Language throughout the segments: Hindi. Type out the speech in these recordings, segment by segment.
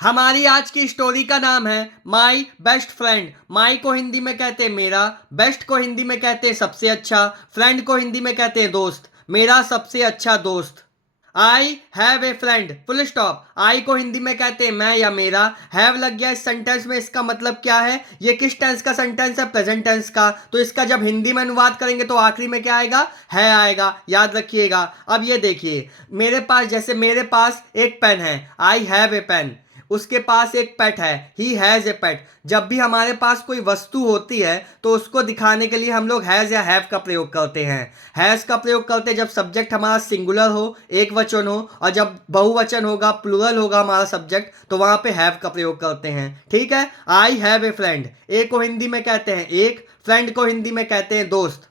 हमारी आज की स्टोरी का नाम है माई बेस्ट फ्रेंड। माई को हिंदी में कहते हैं मेरा, बेस्ट को हिंदी में कहते हैं सबसे अच्छा, फ्रेंड को हिंदी में कहते हैं दोस्त, मेरा सबसे अच्छा दोस्त। I have a friend, full stop. I को हिंदी में कहते हैं मैं या मेरा, हैव लग गया इस सेंटेंस में। इसका मतलब क्या है? ये किस टेंस का सेंटेंस है? प्रेजेंट टेंस का। तो इसका जब हिंदी में अनुवाद करेंगे तो आखिरी में क्या आएगा? है आएगा, याद रखिएगा। अब ये देखिए, मेरे पास, जैसे मेरे पास एक पेन है, आई हैव ए पेन। उसके पास एक पेट है, ही हैज ए पेट। जब भी हमारे पास कोई वस्तु होती है तो उसको दिखाने के लिए हम लोग हैज या हैव का प्रयोग करते हैं। हैज का प्रयोग करते हैं जब सब्जेक्ट हमारा सिंगुलर हो, एक वचन हो, और जब बहुवचन होगा, प्लूरल होगा हमारा सब्जेक्ट, तो वहां पे हैव का प्रयोग करते हैं। ठीक है। आई हैव ए फ्रेंड, ए को हिंदी में कहते हैं एक, फ्रेंड को हिंदी में कहते हैं दोस्त।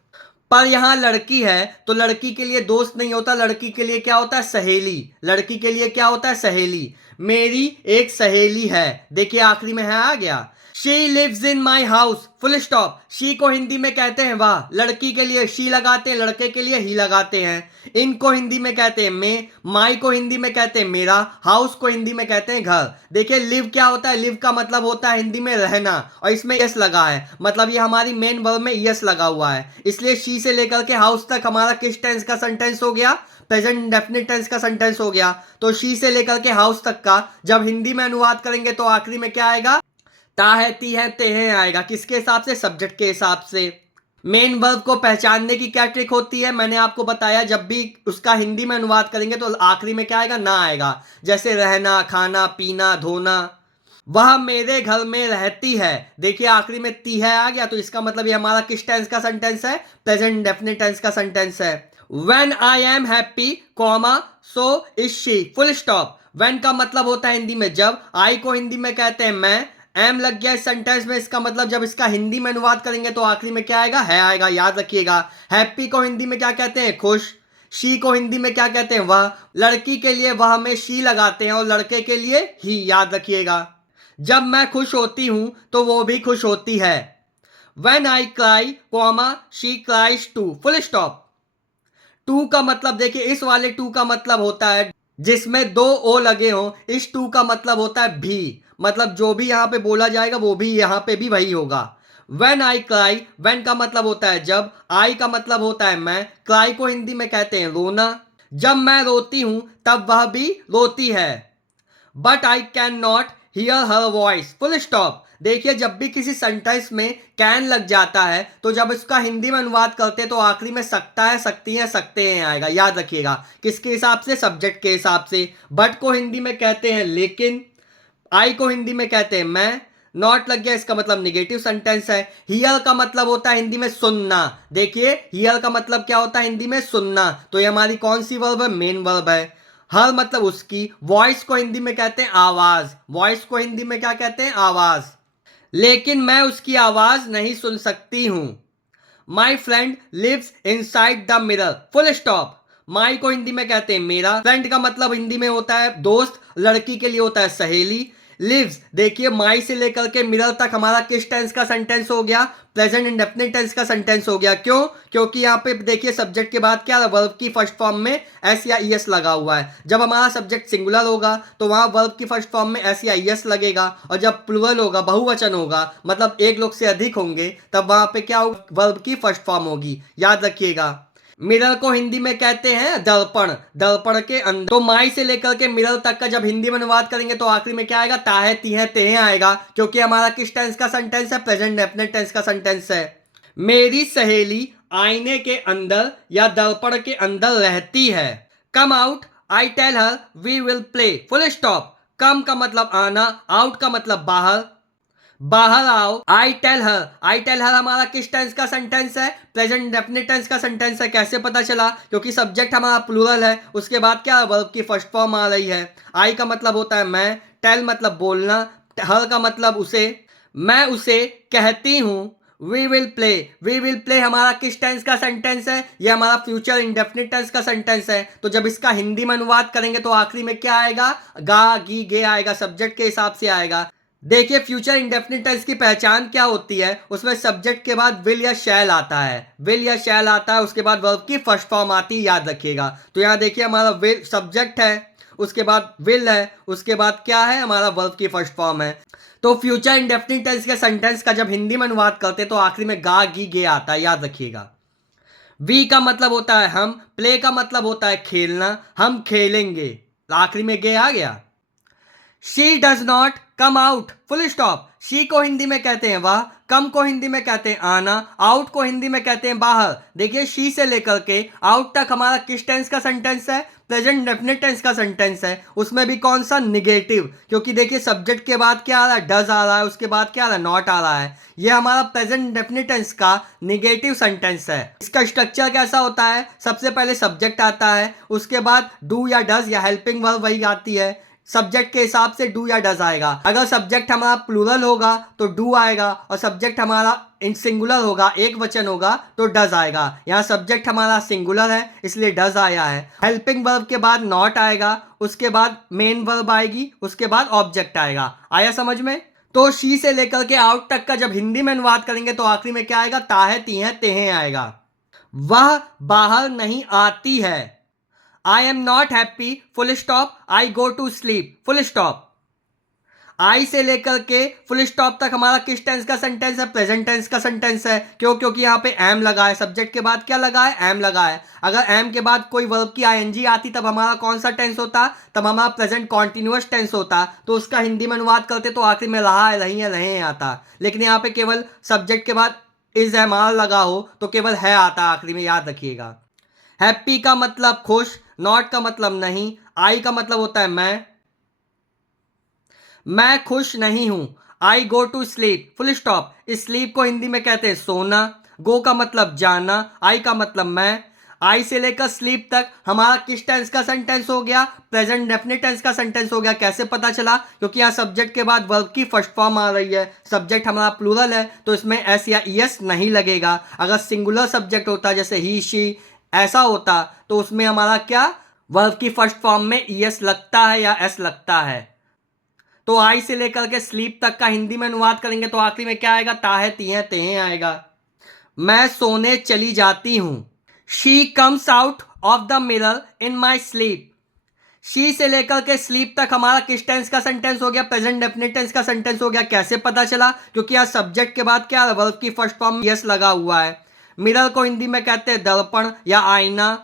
पर यहां लड़की है तो लड़की के लिए दोस्त नहीं होता, लड़की के लिए क्या होता है? सहेली। लड़की के लिए क्या होता है? सहेली। मेरी एक सहेली है, देखिए आखिरी में है आ गया। She lives in my house, full stop. She को हिंदी में कहते हैं वाह, लड़की के लिए शी लगाते हैं, लड़के के लिए ही लगाते हैं। इनको हिंदी में कहते हैं मैं, माई को हिंदी में कहते हैं मेरा, हाउस को हिंदी में कहते हैं घर। देखिए लिव क्या होता है? लिव का मतलब होता है हिंदी में रहना, और इसमें यस लगा है, मतलब ये हमारी मेन वर्ब में यस लगा हुआ है, इसलिए शी से लेकर के हाउस तक हमारा किस टेंस का सेंटेंस हो गया? प्रेजेंट इंडेफिनिट टेंस का सेंटेंस हो गया। तो शी से लेकर के हाउस तक का जब हिंदी में अनुवाद करेंगे तो आखिरी में क्या आएगा? ता है, ती है, ते है आएगा। किसके हिसाब से? सब्जेक्ट के हिसाब से। मेन वर्ब को पहचानने की क्या ट्रिक होती है? मैंने आपको बताया, जब भी उसका हिंदी में अनुवाद करेंगे तो आखिरी में क्या आएगा? ना आएगा। जैसे रहना, खाना, पीना, धोना। वह मेरे घर में रहती है, देखिए आखिरी में ती है आ गया, तो इसका मतलब ये हमारा किस टेंस का सेंटेंस है? प्रेजेंट इंडेफिनिट टेंस का सेंटेंस है। When I am happy comma so is she, full stop. When का मतलब होता है हिंदी में जब, आई को हिंदी में कहते हैं मैं, एम लग गया इस सेंटेंस में, इसका मतलब जब इसका हिंदी में अनुवाद करेंगे तो आखिरी में क्या आएगा? है आएगा, याद रखिएगा। हैप्पी को हिंदी में क्या कहते हैं? खुश। शी को हिंदी में क्या कहते हैं? वह। लड़की के लिए वह में शी लगाते हैं और लड़के के लिए ही, याद रखिएगा। जब मैं खुश होती हूं तो वो भी खुश होती है। When I cry, comma, she cries too, full stop। Too का मतलब देखिए, इस वाले टू का मतलब होता है जिसमें दो ओ लगे हों। इस टू का मतलब होता है भी, मतलब जो भी यहां पे बोला जाएगा वो भी यहां पे भी वही होगा। When I cry, when का मतलब होता है जब, I का मतलब होता है मैं, cry को हिंदी में कहते हैं रोना। जब मैं रोती हूं तब वह भी रोती है। But I can not here her voice, full stop. देखिए जब भी किसी सेंटेंस में कैन लग जाता है तो जब इसका हिंदी में अनुवाद करते हैं तो आखिरी में सकता है, सकती है, सकते हैं आएगा, याद रखिएगा। किसके हिसाब से? सब्जेक्ट के हिसाब से। बट को हिंदी में कहते हैं लेकिन, आई को हिंदी में कहते हैं मैं, नॉट लग गया इसका मतलब निगेटिव सेंटेंस है। हियर का मतलब होता है हिंदी में सुनना। देखिए हियर का मतलब क्या होता है हिंदी में? सुनना। तो ये हमारी कौन सी वर्ब है? मेन वर्ब है। हर मतलब उसकी। वॉइस को हिंदी में कहते हैं आवाज। वॉइस को हिंदी में क्या कहते हैं? आवाज। लेकिन मैं उसकी आवाज नहीं सुन सकती हूं। My friend lives inside the mirror, full stop. My को हिंदी में कहते हैं मेरा, फ्रेंड का मतलब हिंदी में होता है दोस्त, लड़की के लिए होता है सहेली। लिव्स, देखिए माई से लेकर के मिरर तक हमारा किस टेंस का सेंटेंस हो गया? प्रेजेंट इंडेफिनिट टेंस का सेंटेंस हो गया। क्यों? क्योंकि यहाँ पे देखिए सब्जेक्ट के बाद क्या, वर्ब की फर्स्ट फॉर्म में एस या ई एस लगा हुआ है। जब हमारा सब्जेक्ट सिंगुलर होगा तो वहां वर्ब की फर्स्ट फॉर्म में एस या ई एस लगेगा, और जब प्लूरल होगा, बहुवचन होगा, मतलब एक लोग से अधिक होंगे, तब वहां पे क्या होगा? वर्ब की फर्स्ट फॉर्म होगी, याद रखिएगा। मिरर को हिंदी में कहते हैं दर्पण। दर्पण के अंदर, तो माई से लेकर के मिरर तक का जब हिंदी में अनुवाद करेंगे तो आखिरी में क्या आएगा? ताहे, तीहे, तेहे आएगा, क्योंकि हमारा किस टेंस का सेंटेंस है? प्रेजेंट डेफिनेट टेंस का सेंटेंस है। मेरी सहेली आईने के अंदर या दर्पण के अंदर रहती है। Come out, I tell her we will play, full stop. Come का मतलब आना, आउट का मतलब बाहर। बाहर आओ, आई टेल हर। आई टेल हर हमारा किस टेंस का सेंटेंस है? प्रेजेंट डेफिनेट टेंस का सेंटेंस है। कैसे पता चला? क्योंकि सब्जेक्ट हमारा प्लूरल है, उसके बाद क्या, वर्ब की फर्स्ट फॉर्म आ रही है। आई का मतलब होता है मैं, टेल मतलब बोलना, हर का मतलब उसे। मैं उसे कहती हूं we will play. We will play हमारा किस टेंस का सेंटेंस है? ये हमारा फ्यूचर इंडेफिनिट टेंस का सेंटेंस है। तो जब इसका हिंदी में अनुवाद करेंगे तो आखिरी में क्या आएगा? गा, गी, गे आएगा, सब्जेक्ट के हिसाब से आएगा। देखिए फ्यूचर इंडेफिनिट टेंस की पहचान क्या होती है? उसमें सब्जेक्ट के बाद विल या शैल आता है, विल या शैल आता है, उसके बाद वर्ब की फर्स्ट फॉर्म आती है, याद रखिएगा। तो यहां देखिए हमारा विल सब्जेक्ट है, उसके बाद विल है, उसके बाद क्या है हमारा वर्ब की फर्स्ट फॉर्म है। तो फ्यूचर इंडेफिनिट टेंस के सेंटेंस का जब हिंदी में अनुवाद करते तो आखिरी में गा गी गे आता है, याद रखिएगा। वी का मतलब होता है हम, प्ले का मतलब होता है खेलना, हम खेलेंगे, आखिरी में गे आ गया। She does not come out, full stop. She को हिंदी में कहते हैं वह, कम को हिंदी में कहते हैं आना, आउट को हिंदी में कहते हैं बाहर। देखिए शी से लेकर के आउट तक हमारा किस टेंस का सेंटेंस है? प्रेजेंट डेफिनेट टेंस का सेंटेंस है। उसमें भी कौन सा? निगेटिव, क्योंकि देखिए सब्जेक्ट के बाद क्या आ रहा है? डज आ रहा है, उसके बाद क्या आ रहा है? नॉट आ रहा है। ये हमारा प्रेजेंट डेफिनेट टेंस का निगेटिव सेंटेंस है। इसका स्ट्रक्चर कैसा होता है? सबसे पहले सब्जेक्ट आता है, उसके बाद डू या डज या हेल्पिंग वर्ब वही आती है। सब्जेक्ट के हिसाब से डू या डज आएगा। अगर सब्जेक्ट हमारा प्लूरल होगा तो डू आएगा, और सब्जेक्ट हमारा इन सिंगुलर होगा, एक वचन होगा, तो डज आएगा। यहाँ सब्जेक्ट हमारा सिंगुलर है इसलिए डज आया है। हेल्पिंग वर्ब के बाद नॉट आएगा, उसके बाद मेन वर्ब आएगी, उसके बाद ऑब्जेक्ट आएगा। आया समझ में? तो शी से लेकर के आउट तक का जब हिंदी में अनुवाद करेंगे तो आखिरी में क्या आएगा? ताहे तीहे तेहे आएगा। वह बाहर नहीं आती है। I am not happy, full stop, I go to sleep, full stop। आई से लेकर के फुल स्टॉप तक हमारा किस टेंस का सेंटेंस है? प्रेजेंट टेंस का सेंटेंस है। क्यों? क्योंकि यहाँ पे एम लगा है, सब्जेक्ट के बाद क्या लगा है? एम लगा है। अगर एम के बाद कोई वर्ब की आईएनजी आती तब हमारा कौन सा टेंस होता? तब हमारा प्रेजेंट कॉन्टिन्यूअस टेंस होता। तो उसका हिंदी में अनुवाद करते तो आखिर में रहा है, रही है, रहे आता। लेकिन यहाँ पे केवल सब्जेक्ट के बाद इज हमारा लगा हो तो केवल है आता आखिरी में, याद रखिएगा। हैप्पी का मतलब खुश, नॉट का मतलब नहीं, आई का मतलब होता है मैं खुश नहीं हूं। I go to sleep, full stop. Sleep को हिंदी में कहते हैं सोना। गो का मतलब जाना, आई का मतलब मैं। आई से लेकर स्लीप तक हमारा किस टेंस का सेंटेंस हो गया? प्रेजेंट डेफिनेट टेंस का सेंटेंस हो गया। कैसे पता चला? क्योंकि यहाँ सब्जेक्ट के बाद वर्ब की फर्स्ट फॉर्म आ रही है। सब्जेक्ट हमारा प्लूरल है तो इसमें एस या ईएस नहीं लगेगा। अगर सिंगुलर सब्जेक्ट होता जैसे ही शी ऐसा होता तो उसमें हमारा क्या? वर्ब की फर्स्ट फॉर्म में ईएस लगता है या एस लगता है। तो आई से लेकर के स्लीप तक का हिंदी में अनुवाद करेंगे तो आखिरी में क्या आएगा? ताहे तीहे तेहे आएगा। मैं सोने चली जाती हूं। She comes out of the mirror in my sleep. She से लेकर के स्लीप तक हमारा किस टेंस का सेंटेंस हो गया? प्रेजेंट डेफिनेट टेंस का सेंटेंस हो गया। कैसे पता चला? क्योंकि यहाँ सब्जेक्ट के बाद क्या? वर्ब की फर्स्ट फॉर्म यस लगा हुआ है। मिरर को हिंदी में कहते हैं दर्पण या आईना।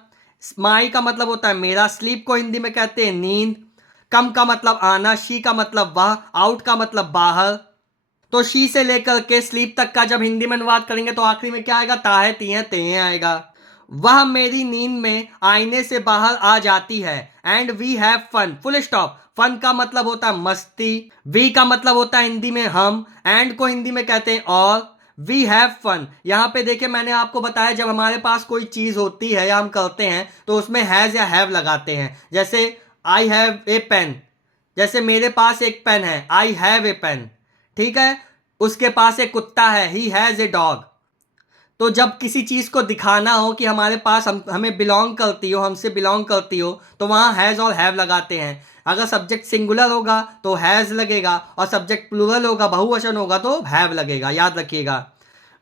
माई का मतलब होता है मेरा। स्लीप को हिंदी में कहते हैं नींद। कम का मतलब आना, शी का मतलब वह, आउट का मतलब बाहर। तो शी से लेकर के स्लीप तक का जब हिंदी में अनुवाद करेंगे तो आखिरी में क्या आएगा? ताहे तीहे तेहे आएगा। वह मेरी नींद में आईने से बाहर आ जाती है। And we have fun, full stop. Fun का मतलब होता है मस्ती। वी का मतलब होता है हिंदी में हम। एंड को हिंदी में कहते हैं और। वी हैव फन, यहाँ पे देखिए मैंने आपको बताया जब हमारे पास कोई चीज होती है या हम करते हैं तो उसमें हैज या हैव लगाते हैं। जैसे आई हैव ए पेन, जैसे मेरे पास एक पेन है, आई हैव ए पेन। ठीक है। उसके पास एक कुत्ता है, ही हैज ए डॉग। तो जब किसी चीज को दिखाना हो कि हमारे पास हमें बिलोंग करती हो, हमसे बिलोंग करती हो, तो वहां हैज और हैव लगाते हैं। अगर सब्जेक्ट सिंगुलर होगा तो हैज लगेगा, और सब्जेक्ट प्लूरल होगा, बहुवचन होगा तो हैव लगेगा, याद रखिएगा।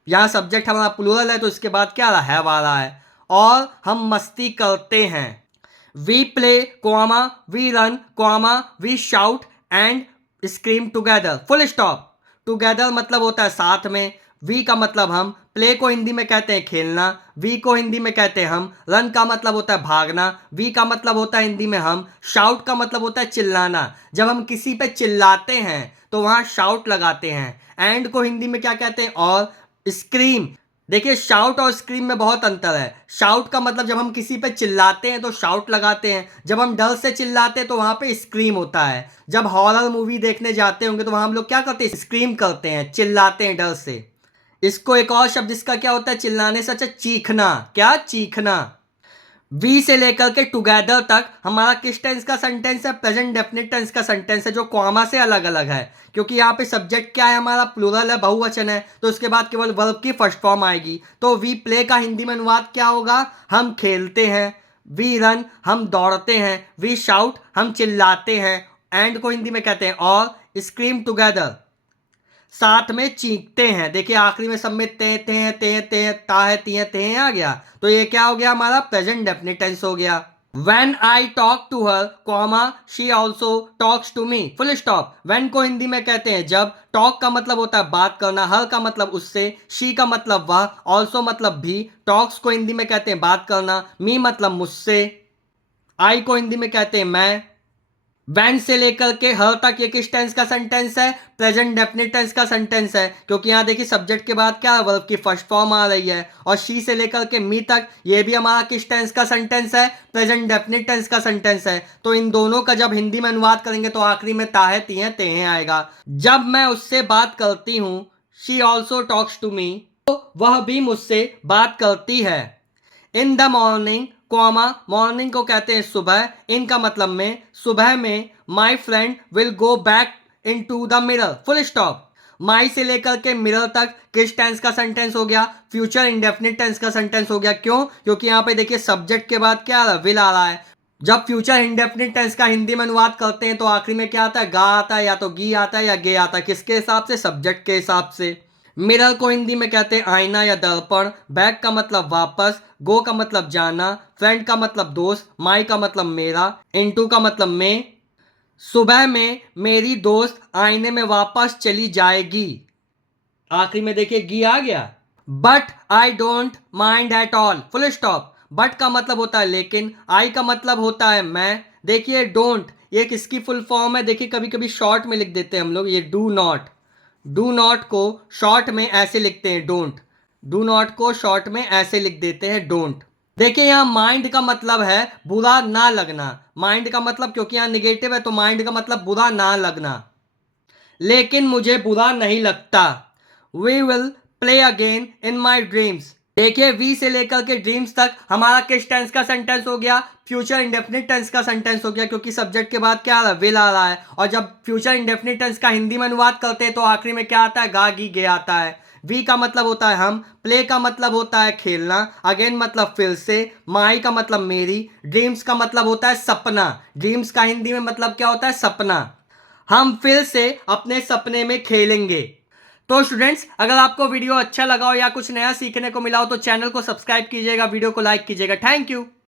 यहाँ सब्जेक्ट हमारा प्लूरल है तो इसके बाद क्या आ रहा है? हैव आ रहा है। और हम मस्ती करते हैं। We play comma, we run comma, we shout and scream together, full stop. Together मतलब होता है साथ में। वी का मतलब हम। प्ले को हिंदी में कहते हैं खेलना। वी को हिंदी में कहते हैं हम। रन का मतलब होता है भागना। वी का मतलब होता है हिंदी में हम। शाउट का मतलब होता है चिल्लाना। जब हम किसी पे चिल्लाते हैं तो वहां शाउट लगाते हैं। एंड को हिंदी में क्या कहते हैं? और। स्क्रीम, देखिए शाउट और स्क्रीम में बहुत अंतर है। शाउट का मतलब जब हम किसी पे चिल्लाते हैं तो शाउट लगाते हैं। जब हम डर से चिल्लाते हैं तो वहां पे स्क्रीम होता है। जब हॉरर मूवी देखने जाते होंगे तो वहां हम लोग क्या करते हैं? स्क्रीम करते हैं, चिल्लाते हैं डर से। इसको एक और शब्द इसका क्या होता है चिल्लाने से? अच्छा, चीखना। क्या? चीखना। वी से लेकर के टुगेदर तक हमारा किस टेंस का सेंटेंस है? प्रेजेंट डेफिनेट टेंस का सेंटेंस है, जो कॉमा से अलग अलग है। क्योंकि यहाँ पे सब्जेक्ट क्या है? हमारा प्लूरल है, बहुवचन है, तो उसके बाद केवल वर्ब की फर्स्ट फॉर्म आएगी। तो वी प्ले का हिंदी में अनुवाद क्या होगा? हम खेलते हैं। वी रन, हम दौड़ते हैं। वी शाउट, हम चिल्लाते हैं। एंड को हिंदी में कहते हैं और। स्क्रीम टुगेदर, साथ में चीखते हैं। देखिए आखिरी में सब में ते ते ता है ती है ते आ गया। तो ये क्या हो गया? हमारा प्रेजेंट डेफिनेट टेंस हो गया। When I talk to her, comma, she also talks to me. Full stop. When को हिंदी में कहते हैं जब, talk का मतलब होता है बात करना, her का मतलब उससे, she का मतलब वह, also मतलब भी, talks को हिंदी में कहते हैं बात करना, me मतलब मुझसे, I को हिंदी में कहते हैं मैं। वैन से लेकर के हर तक ये किस टेंस का सेंटेंस है? प्रेजेंट डेफिनेट टेंस का सेंटेंस है, क्योंकि यहाँ देखिए सब्जेक्ट के बाद क्या वर्ब की फर्स्ट फॉर्म आ रही है। और शी से लेकर के मी तक ये भी हमारा किस टेंस का सेंटेंस है? प्रेजेंट डेफिनेट टेंस का सेंटेंस है। तो इन दोनों का जब हिंदी में अनुवाद करेंगे तो आखिरी में ताहे तिहे तेहे आएगा। जब मैं उससे बात करती हूँ, she also talks to me, तो वह भी मुझसे बात करती है। In the morning, comma, morning को कहते हैं सुबह, इन का मतलब में, सुबह में, my friend will go back into the mirror, full stop. My से लेकर के मिरर तक किस टेंस का सेंटेंस हो गया? फ्यूचर इंडेफिनिट टेंस का सेंटेंस हो गया। क्यों? क्योंकि यहाँ पे देखिए सब्जेक्ट के बाद क्या आ रहा है? विल आ रहा है। जब फ्यूचर इंडेफिनिट टेंस का हिंदी में अनुवाद करते हैं तो आखिरी में क्या आता है? गा आता है, या तो गी आता है या गे आता है। किसके हिसाब से? सब्जेक्ट के हिसाब से। मिरर को हिंदी में कहते हैं आईना या दर्पण। बैक का मतलब वापस, गो का मतलब जाना, फ्रेंड का मतलब दोस्त, माई का मतलब मेरा, इनटू का मतलब में। सुबह में मेरी दोस्त आईने में वापस चली जाएगी। आखिरी में देखिए गी आ गया। But I don't mind at all, full stop. But का मतलब होता है लेकिन, आई का मतलब होता है मैं। देखिए डोंट, ये किसकी फुल फॉर्म है? देखिए कभी कभी शॉर्ट में लिख देते हैं हम लोग, ये डू नॉट। डू नॉट को शॉर्ट में ऐसे लिखते हैं डोंट। डू नॉट को शॉर्ट में ऐसे लिख देते हैं डोंट। देखिए यहाँ माइंड का मतलब है बुरा ना लगना। माइंड का मतलब, क्योंकि यहाँ निगेटिव है तो माइंड का मतलब बुरा ना लगना। लेकिन मुझे बुरा नहीं लगता। We will play again in my dreams. देखिए वी से लेकर के ड्रीम्स तक हमारा किस टेंस का सेंटेंस हो गया? फ्यूचर इंडेफिनिट टेंस का सेंटेंस हो गया, क्योंकि सब्जेक्ट के बाद क्या आ रहा है? विल आ रहा है। और जब फ्यूचर इंडेफिनिट टेंस का हिंदी में अनुवाद करते हैं तो आखिरी में क्या आता है? गा गी गे आता है। वी का मतलब होता है हम, प्ले का मतलब होता है खेलना, अगेन मतलब फिर से, माई का मतलब मेरी, ड्रीम्स का मतलब होता है सपना। ड्रीम्स का हिंदी में मतलब क्या होता है? सपना। हम फिर से अपने सपने में खेलेंगे। तो स्टूडेंट्स, अगर आपको वीडियो अच्छा लगा हो या कुछ नया सीखने को मिला हो तो चैनल को सब्सक्राइब कीजिएगा, वीडियो को लाइक कीजिएगा। Thank you.